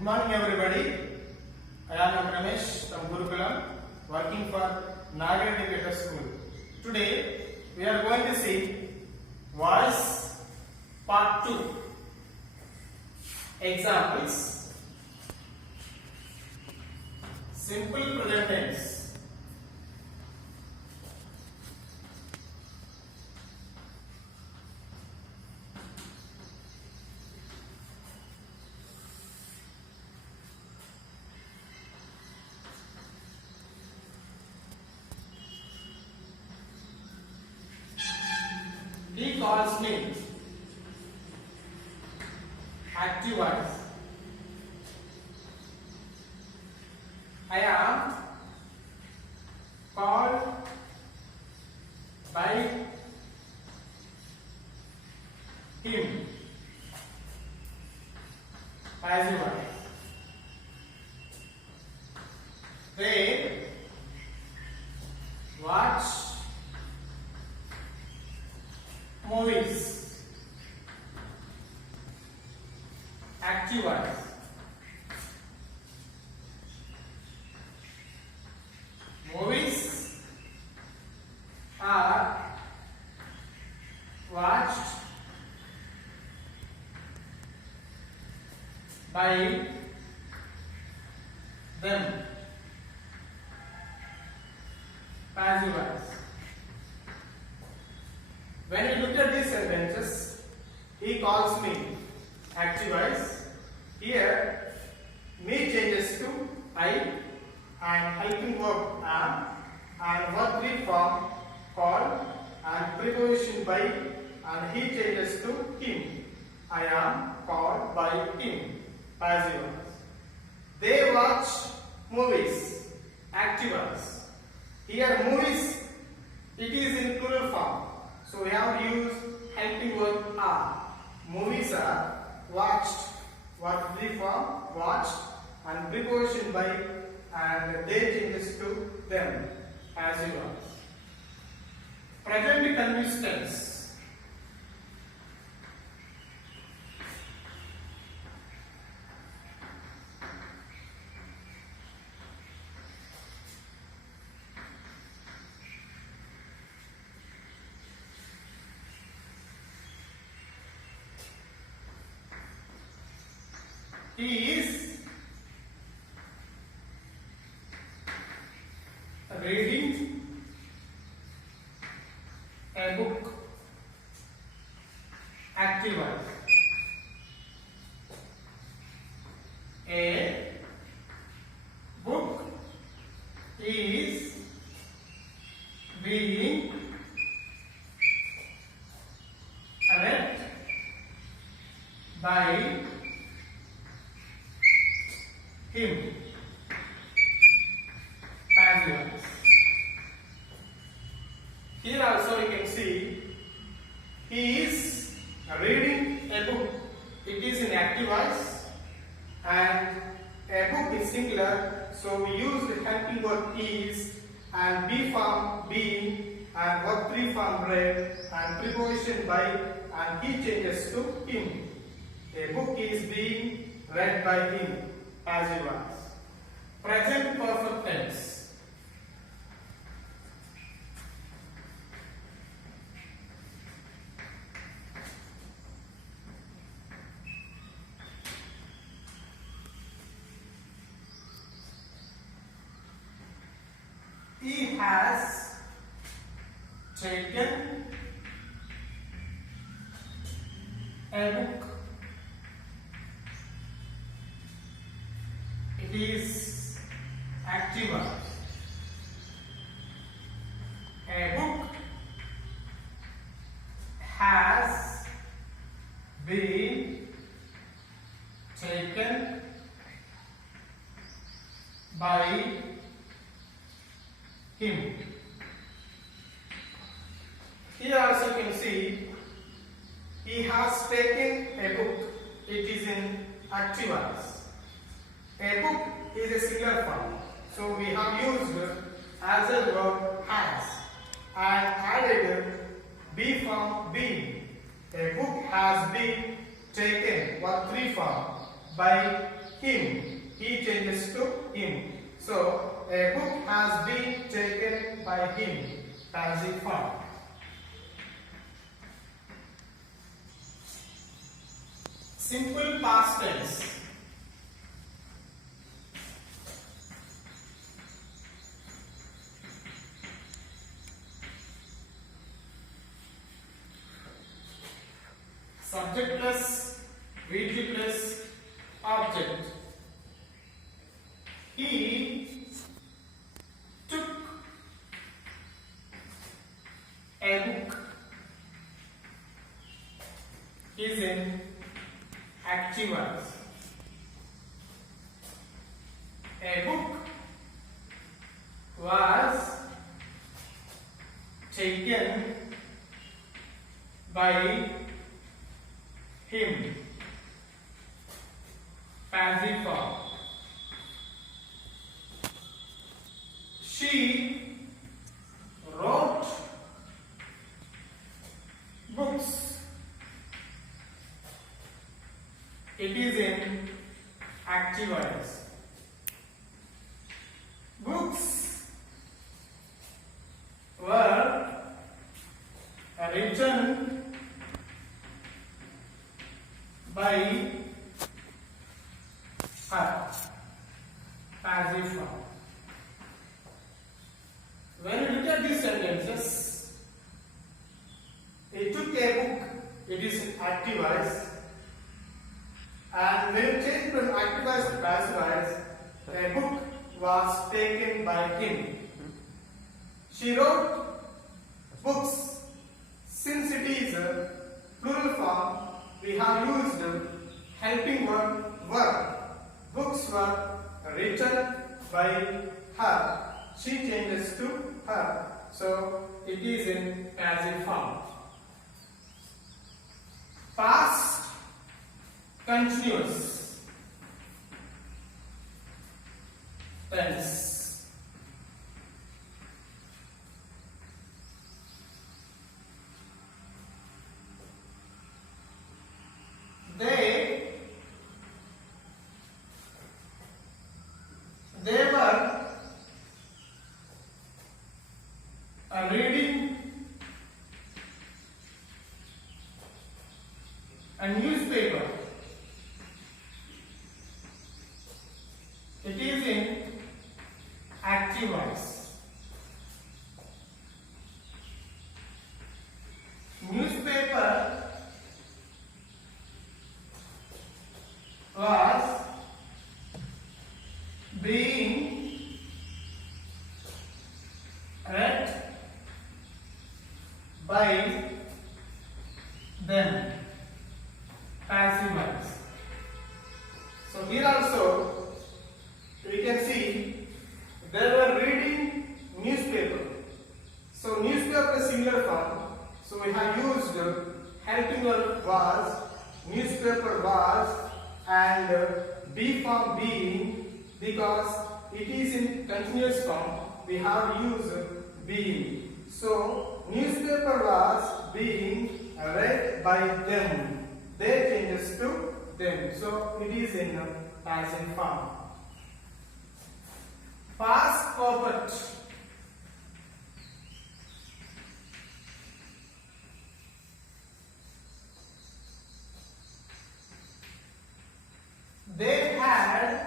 Good morning everybody. I am Dr. Ramesh from Gurukulam, working for Nagar Educator School. Today we are going to see voice part 2. Examples: simple present tense. He calls me. Active voice. I am called by him. Passive voice. They watch movies. Active voice. Movies are watched by them. Passive voice. When you look at these sentences, he calls me. Active voice. Here, me changes to I, and helping verb am, and verb 3 form call, and preposition by, and he changes to him. I am called by him. Passive voice. They watch movies. Active voice. Here, movies, it is in plural form. So we have used helping verb are. Movies are watched. Verb 3 form watched, and preposition by, and they changes to them. Passive voice. Present continuous tense. He is reading a book. Active voice. A book is being read by him. Passive voice. Here also you can see he is reading a book. It is in active voice, and a book is singular, so we use the helping verb is, and be form being, and verb 3 form read, and preposition by, and he changes to him. A book is being read by him. Passive voice. Present perfect tense. He has taken a book. It is active voice. A book has been taken by him. Here also you can see he has taken a book. It is in active voice. A book is a singular form, so we have used as a verb has, and added be form being. A book has been taken, what 3 form, by him. He changes to him. So a book has been taken by him. Passive form. Simple past tense. Subject plus VG plus object. He took a book. Is in active voice. A book was taken by him. Passive form. She wrote books. It is in active voice. Books were written by her. Passive form. When you look at these sentences, he took a book, it is active voice. And when you change from active voice to passive voice, a book was taken by him. She wrote books. Since it is a plural form, we have used helping verb. Books were written by her. She changes to her. So it is in passive form. Past continuous tense. They were reading a newspaper. It is in active voice. Newspaper was being read by them. Passive voice. So here also we can see they were reading newspaper. So newspaper is singular form. So we have used helping verb was, newspaper was, and be form being, because it is in continuous form. We have used being. So newspaper was being read by them. They changes to them. So it is in passive form. Past perfect. They had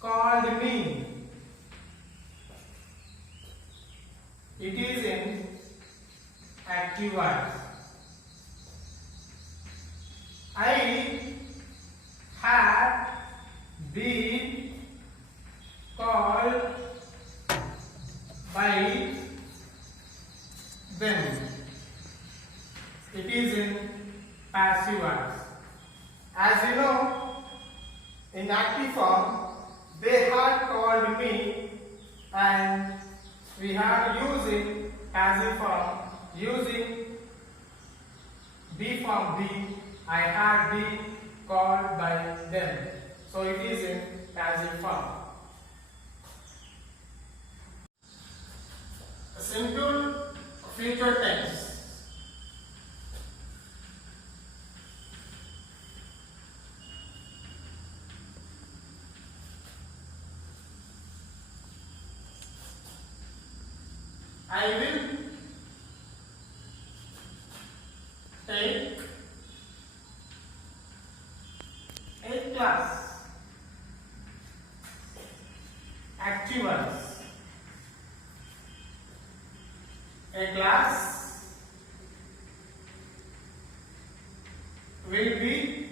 called me. It is in active voice. I had been called by them. It is in passive voice. As you know, in active form, they had called me, and we have using passive form, using be form be, I had been called by them. So it is in passive form. Simple future tense. I will take a class. Active voice. A class will be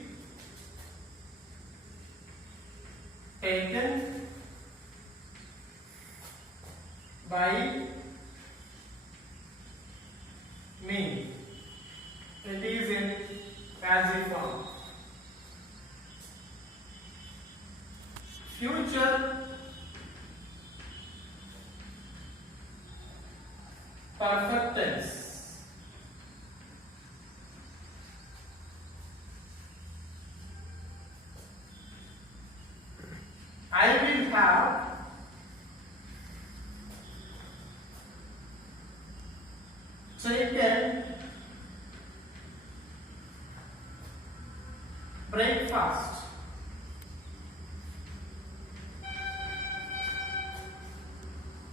taken by me. It is in passive form. Future perfect tense. I will have taken breakfast.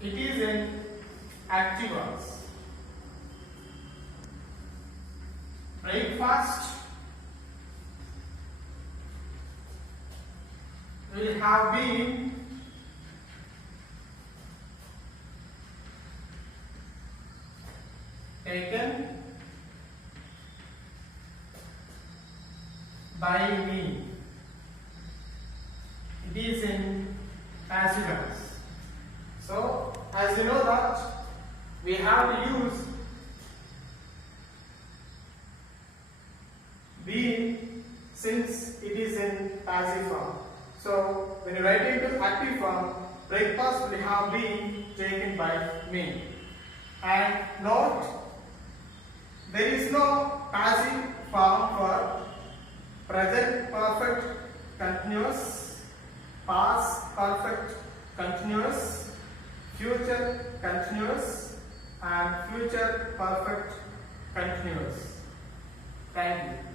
It is in active voice. Breakfast will have been taken by me. It is in passive voice. So, as you know that we have to use been since it is in passive form. So, when you write into active form, breakfast will have been taken by me. And note, there is no passive form for present perfect continuous, past perfect continuous, future continuous, and future perfect continuous. Thank you.